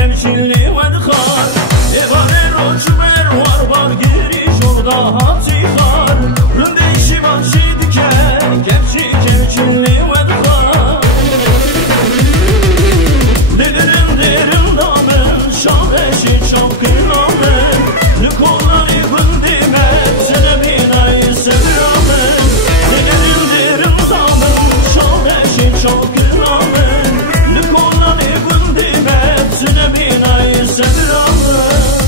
کمچیلی و دخار ایوان رو چوبر وار بار گیری جودا هاتی خار رنده شیوان شیدی که کمچیلی و دخار دیدرم دیرم دامن شاهشی چوکی نامن نکولانی گندیمت سنبینای سبرامن دیدرم دیرم دامن شاهشی چوکی نامن نکولانی گندیمت سنبینای سبرامن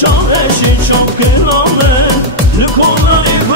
Şahreşi çok kılamen, lükolani